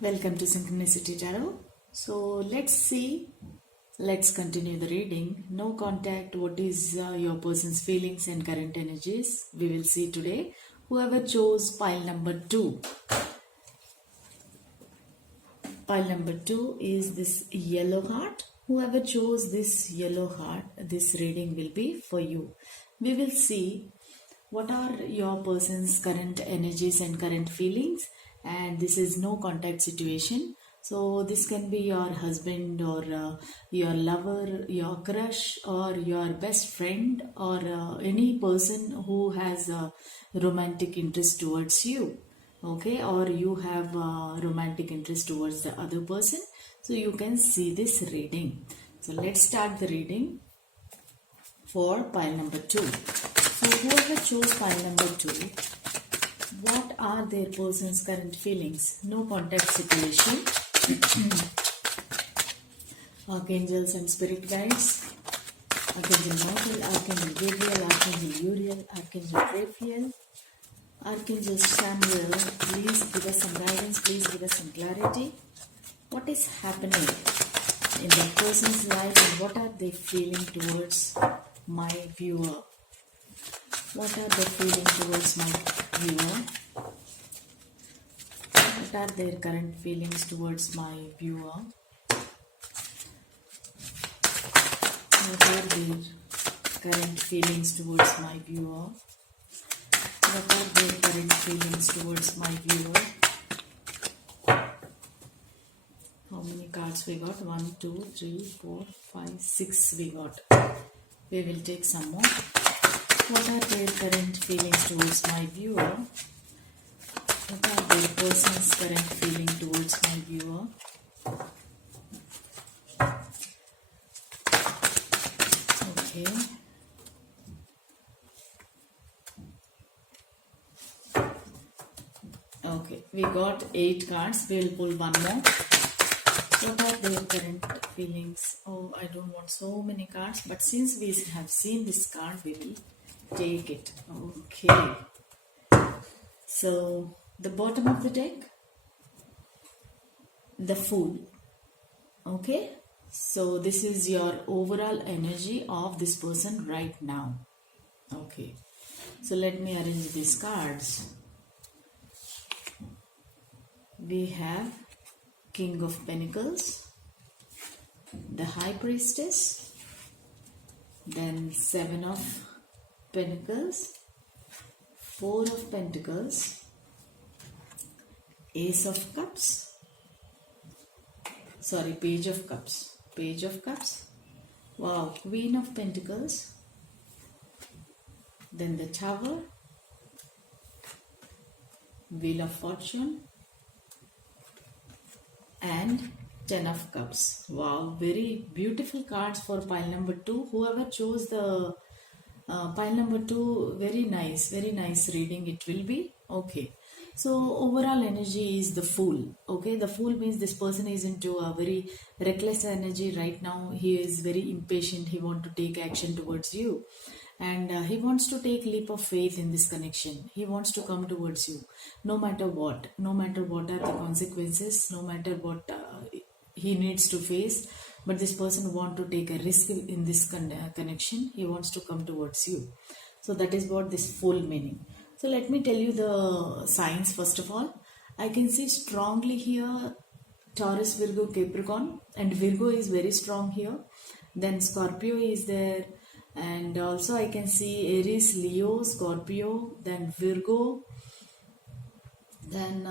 Welcome to Synchronicity Tarot. So let's continue the reading. No contact, what is your person's feelings and current energies? We will see today. Whoever chose pile number 2. Pile number 2 is this yellow heart. Whoever chose this yellow heart, this reading will be for you. We will see what are your person's current energies and current feelings, and this is no contact situation. So this can be your husband or your lover, your crush, or your best friend, or any person who has a romantic interest towards you. Okay, or you have romantic interest towards the other person. So you can see this reading. So let's start the reading for pile number 2. So whoever chose pile number 2, what are their person's current feelings? No contact situation. Archangels and spirit guides. Archangel Michael, Archangel Gabriel, Archangel Uriel, Archangel Raphael, Archangel Samuel. Please give us some guidance. Please give us some clarity. What is happening in that person's life and what are they feeling towards my viewer? What are they feeling towards my viewer? What are their current feelings towards my viewer? What are their current feelings towards my viewer? What are their current feelings towards my viewer? How many cards we got? 1, 2, 3, 4, 5, 6 we got. We will take some more. What are their current feelings towards my viewer? What are their person's current feeling towards my viewer? Okay. Okay, we got 8 cards. We will pull one more. What are their current feelings? Oh, I don't want so many cards, but since we have seen this card, we will take it. Okay. So, the bottom of the deck, the Fool. Okay. So, this is your overall energy of this person right now. Okay. So, let me arrange these cards. We have King of Pentacles, the High Priestess, then 7 of Pentacles, 4 of Pentacles, Ace of Cups, Page of Cups, wow, Queen of Pentacles, then the Tower, Wheel of Fortune, and 10 of Cups. Wow, very beautiful cards for pile number 2. Whoever chose the pile number 2, very nice reading it will be. Okay, so overall energy is the Fool. Okay, the Fool means this person is into a very reckless energy right now. He is very impatient. He wants to take action towards you, and he wants to take leap of faith in this connection. He wants to come towards you no matter what are the consequences, no matter what he needs to face, but this person want to take a risk in this connection. He wants to come towards you. So that is what this Fool meaning. So let me tell you the signs. First of all, I can see strongly here Taurus, Virgo, Capricorn, and Virgo is very strong here. Then Scorpio is there, and also I can see Aries, Leo, Scorpio, then Virgo, then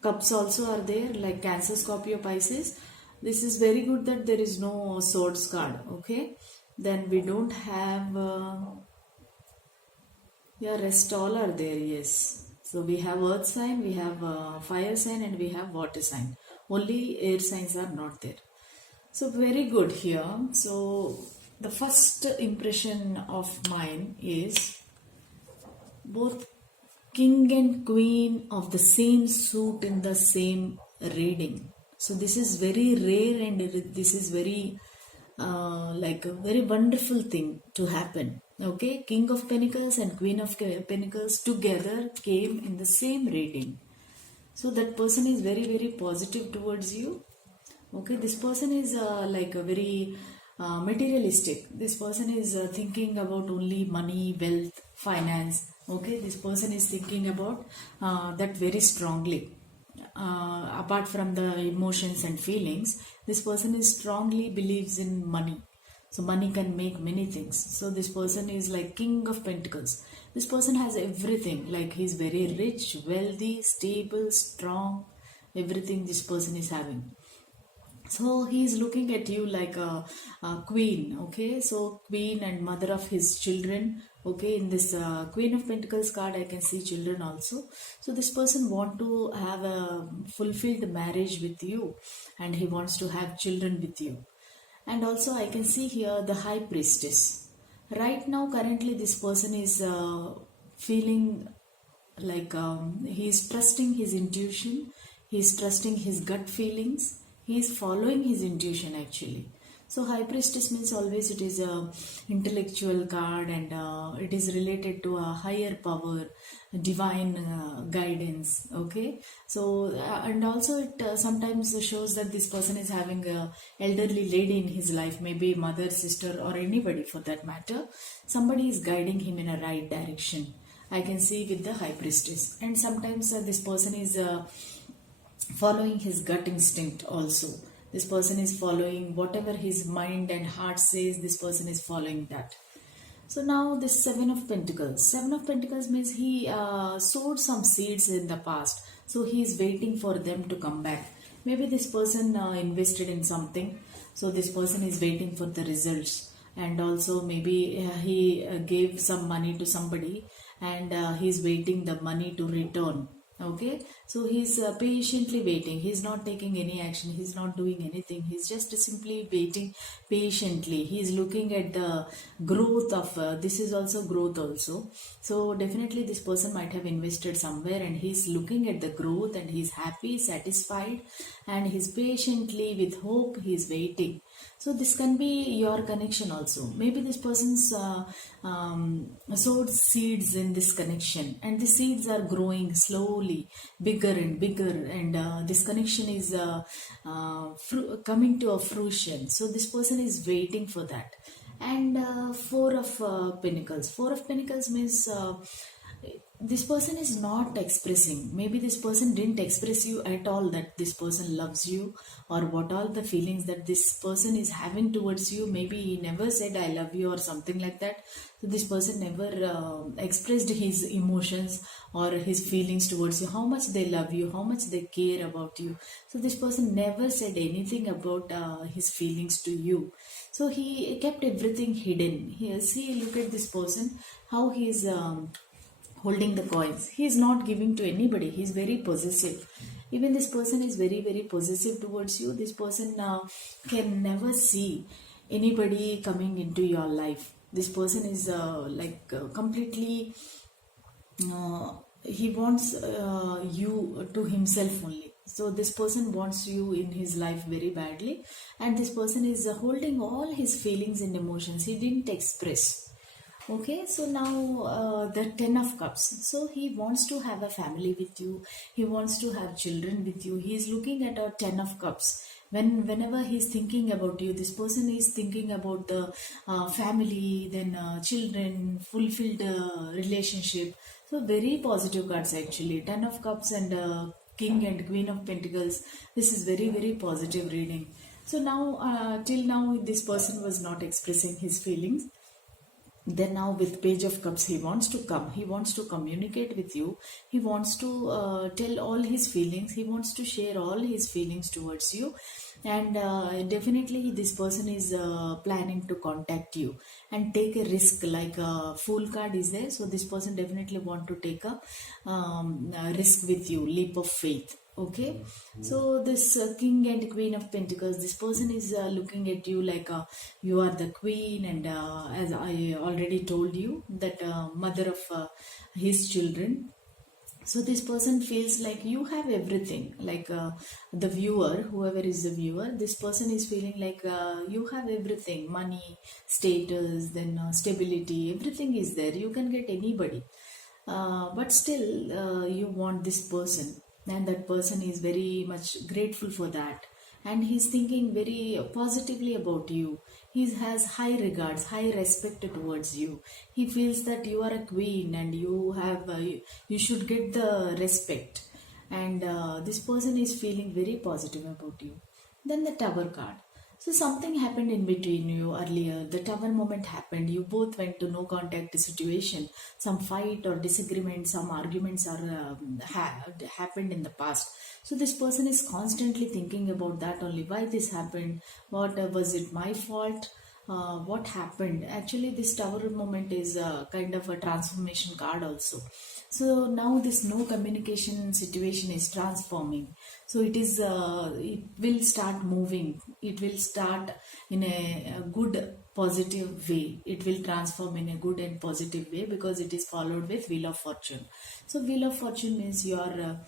Cups also are there, like Cancer, Scorpio, Pisces. This is very good that there is no Swords card. Okay, then we don't have rest all are there. Yes, so we have Earth sign, we have fire sign, and we have water sign. Only air signs are not there. So very good here. So the first impression of mine is both King and Queen of the same suit in the same reading. So this is very rare, and this is very like a very wonderful thing to happen. Okay, King of Pentacles and Queen of Pentacles together came in the same reading. So that person is very very positive towards you. Okay, this person is like a very materialistic. This person is thinking about only money, wealth, finance. Okay, this person is thinking about that very strongly. Apart from the emotions and feelings, this person is strongly believes in money. So money can make many things. So this person is like king of pentacles. This person has everything, like he's very rich, wealthy, stable, strong. Everything this person is having. So he is looking at you like a queen. Okay, so queen and mother of his children. Okay, in this Queen of Pentacles card I can see children also. So this person want to have a fulfilled marriage with you, and he wants to have children with you. And also I can see here the High Priestess. Right now currently this person is feeling like he is trusting his intuition, he is trusting his gut feelings, he is following his intuition actually. So High Priestess means always it is a intellectual card, and it is related to a higher power, divine guidance. Okay, so and also it sometimes shows that this person is having a elderly lady in his life, maybe mother, sister, or anybody for that matter. Somebody is guiding him in a right direction, I can see with the High Priestess. And sometimes this person is following his gut instinct also. This person is following whatever his mind and heart says, this person is following that. So now this Seven of Pentacles. Seven of Pentacles means he sowed some seeds in the past. So he is waiting for them to come back. Maybe this person invested in something. So this person is waiting for the results. And also maybe he gave some money to somebody, and he is waiting the money to return. Okay, so he's patiently waiting. He's not taking any action, he's not doing anything, he's just simply waiting patiently. He's looking at the growth of this is also growth also. So definitely this person might have invested somewhere, and he's looking at the growth, and he's happy, satisfied, and he's patiently with hope he's waiting. So this can be your connection also. Maybe this person's sowed seeds in this connection, and the seeds are growing slowly, bigger and bigger, and this connection is coming to a fruition. So this person is waiting for that. And Four of Pentacles. Four of Pentacles means this person is not expressing. Maybe this person didn't express you at all that this person loves you, or what all the feelings that this person is having towards you. Maybe he never said I love you or something like that. So this person never expressed his emotions or his feelings towards you, how much they love you, how much they care about you. So this person never said anything about his feelings to you. So he kept everything hidden. Here, see, look at this person, how he is holding the coins. He is not giving to anybody. He is very possessive. Even this person is very very possessive towards you. This person can never see anybody coming into your life. This person is completely he wants you to himself only. So this person wants you in his life very badly, and this person is holding all his feelings and emotions. He didn't express. Okay, so now the Ten of Cups. So he wants to have a family with you. He wants to have children with you. He is looking at a Ten of Cups. Whenever he is thinking about you, this person is thinking about the family, then children, fulfilled relationship. So very positive cards actually. Ten of Cups and King and Queen of Pentacles. This is very very positive reading. So now till now this person was not expressing his feelings. Then now with Page of Cups, he wants to come, he wants to communicate with you, he wants to tell all his feelings, he wants to share all his feelings towards you. And definitely this person is planning to contact you and take a risk, like a Fool card is there. So this person definitely want to take a risk with you, leap of faith. Okay, so this King and Queen of Pentacles, this person is looking at you like you are the queen, and as I already told you, that mother of his children. So this person feels like you have everything, like the viewer, whoever is the viewer, this person is feeling like you have everything, money, status, then stability, everything is there, you can get anybody. But still you want this person. and that person is very much grateful for that, and he's thinking very positively about you. He has high regards, high respect towards you. He feels that you are a queen and you have you should get the respect, and this person is feeling very positive about you. Then the Tower card. So something happened in between you earlier. The Tower moment happened. You both went to no contact situation. Some fight or disagreement, some arguments are happened in the past. So this person is constantly thinking about that only. Why this happened? What was it my fault? What happened? Actually, this Tower moment is kind of a transformation card also. So now this no communication situation is transforming. So it will start moving. It will start in a good positive way. It will transform in a good and positive way because it is followed with Wheel of Fortune. So Wheel of Fortune means your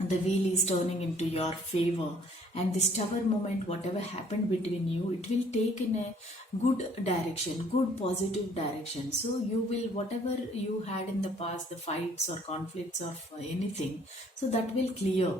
the wheel is turning into your favor, and this Tower moment, whatever happened between you, it will take in a good direction, good positive direction. So you will, whatever you had in the past, the fights or conflicts or anything, so that will clear.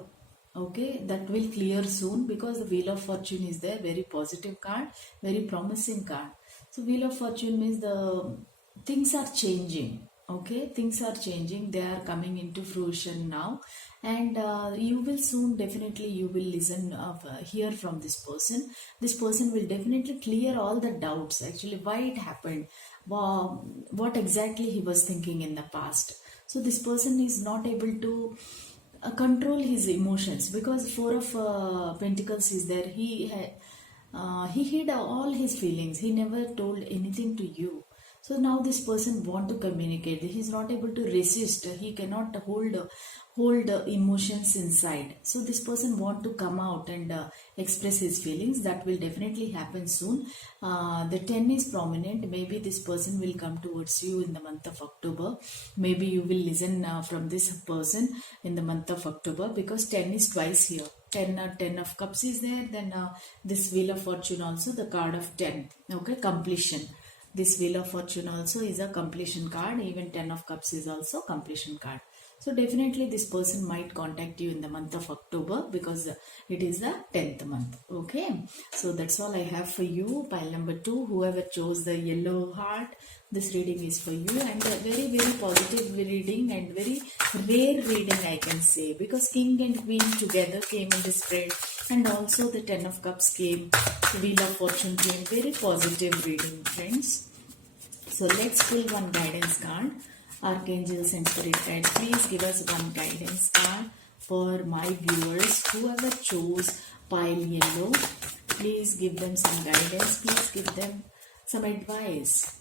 Okay, that will clear soon because the Wheel of Fortune is there, very positive card, very promising card. So Wheel of Fortune means the things are changing. Okay, things are changing, they are coming into fruition now, and you will soon, definitely you will listen of hear from this person. This person will definitely clear all the doubts, actually why it happened, what exactly he was thinking in the past. So this person is not able to control his emotions because Four of Pentacles is there. He hid all his feelings. He never told anything to you. So now this person want to communicate. He is not able to resist. He cannot hold emotions inside. So this person want to come out and express his feelings. That will definitely happen soon. The 10 is prominent. Maybe this person will come towards you in the month of October. Maybe you will listen from this person in the month of October because 10 is twice here. 10 of Cups is there. Then this Wheel of Fortune also, the card of 10. Okay, completion. This Wheel of Fortune also is a completion card. Even 10 of Cups is also completion card. So definitely this person might contact you in the month of October because it is the 10th month. Okay. So that's all I have for you. Pile number 2. Whoever chose the yellow heart, this reading is for you, and a very, very positive reading and very rare reading, I can say, because King and Queen together came in the spread, and also the 10 of Cups came, Wheel of Fortune came. Very positive reading, friends. So let's pull one guidance card. Archangels and Spirit Guide, please give us one guidance card for my viewers. Whoever chose pile yellow, please give them some guidance. Please give them some advice.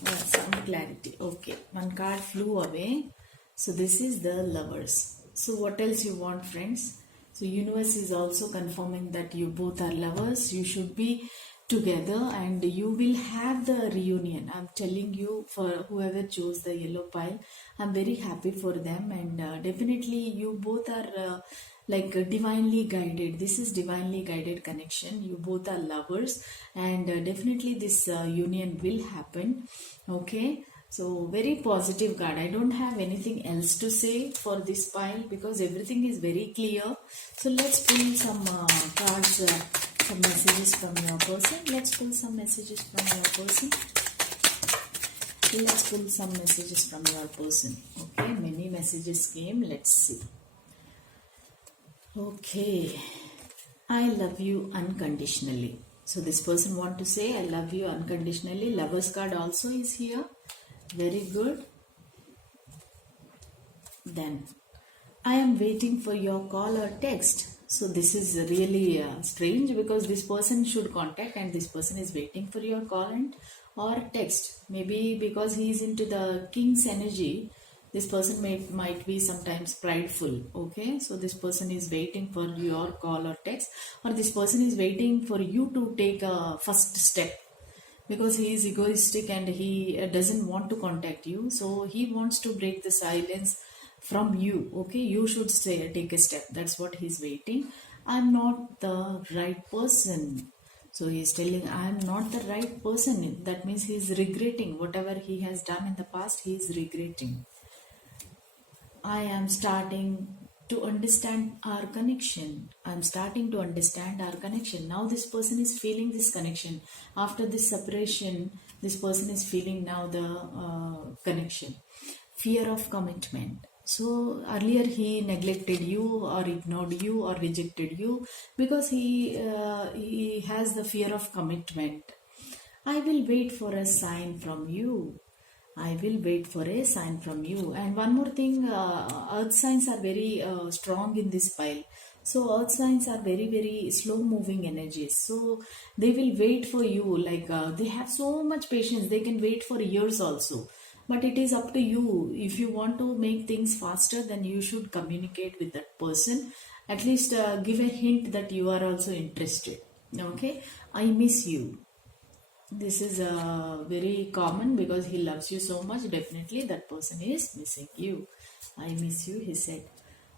Some clarity. Okay, one card flew away. So this is the Lovers. So what else you want, friends? So universe is also confirming that you both are lovers. You should be together and you will have the reunion. I'm telling you, for whoever chose the yellow pile, I'm very happy for them, and definitely you both are divinely guided. This is divinely guided connection. You both are lovers, and definitely this union will happen. Okay, so very positive card. I don't have anything else to say for this pile because everything is very clear. So let's pull some cards, some messages from your person. Let's pull some messages from your person. Let's pull some messages from your person. Okay, many messages came. Let's see. Okay, I love you unconditionally. So this person want to say I love you unconditionally. Lovers card also is here. Very good. Then I am waiting for your call or text. So this is really strange because this person should contact and this person is waiting for your call and or text. Maybe because he is into the King's energy, this person might be sometimes prideful. Okay, so this person is waiting for your call or text, or this person is waiting for you to take a first step because he is egoistic and he doesn't want to contact you. So he wants to break the silence from you. Okay, you should say take a step. That's what he's waiting. I'm not the right person. So he's telling I'm not the right person. That means he's regretting whatever he has done in the past. He is regretting. I am starting to understand our connection. I'm starting to understand our connection. Now this person is feeling this connection. After this separation, this person is feeling now the connection. Fear of commitment. So earlier he neglected you or ignored you or rejected you because he has the fear of commitment. I will wait for a sign from you. I will wait for a sign from you. And one more thing, earth signs are very strong in this pile. So earth signs are very, very slow moving energies. So they will wait for you. Like they have so much patience. They can wait for years also. But it is up to you. If you want to make things faster, then you should communicate with that person. At least give a hint that you are also interested. Okay. I miss you. This is very common because he loves you so much. Definitely that person is missing you. I miss you, he said.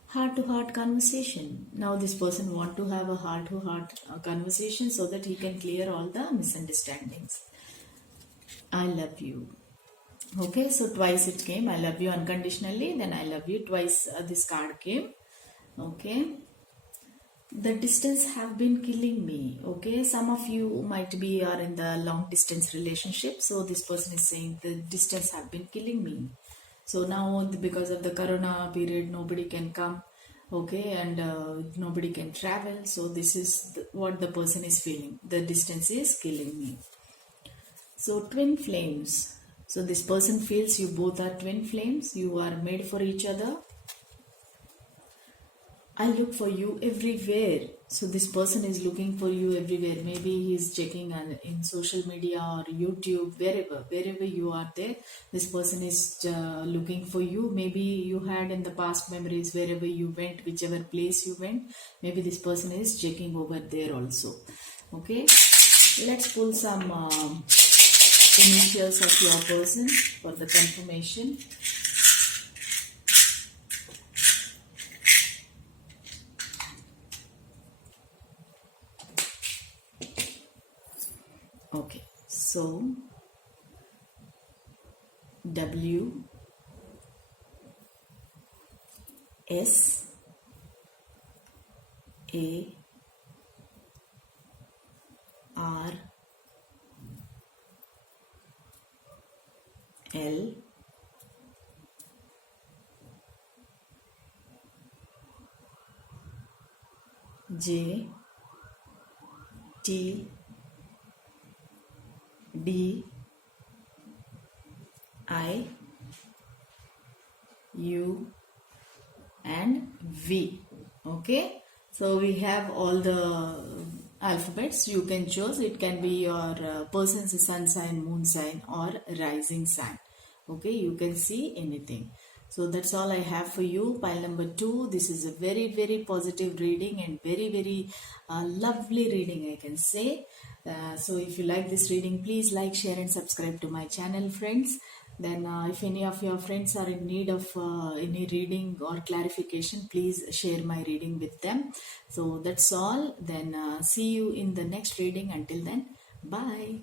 Heart to heart conversation. Now this person want to have a heart to heart conversation so that he can clear all the misunderstandings. I love you. Okay, so twice it came. I love you unconditionally. Then I love you. Twice this card came. Okay. The distance have been killing me. Okay, some of you might be are in the long distance relationship. So this person is saying the distance have been killing me. So now because of the corona period, nobody can come. Okay, and nobody can travel. So this is what the person is feeling. The distance is killing me. So twin flames. So this person feels you both are twin flames. You are made for each other. I look for you everywhere. So this person is looking for you everywhere. Maybe he is checking in social media or YouTube, wherever you are there. This person is looking for you. Maybe you had in the past memories wherever you went, whichever place you went. Maybe this person is checking over there also. Okay, let's pull some initials of your person for the confirmation. Okay, so W S A R L J T D I U and V. Okay, so we have all the alphabets. You can choose. It can be your person's sun sign, moon sign or rising sign. Okay, you can see anything. So that's all I have for you. Pile number 2. This is a very, very positive reading and very, very lovely reading, I can say. So if you like this reading, please like, share and subscribe to my channel, friends. Then if any of your friends are in need of any reading or clarification, please share my reading with them. So that's all. Then see you in the next reading. Until then, bye.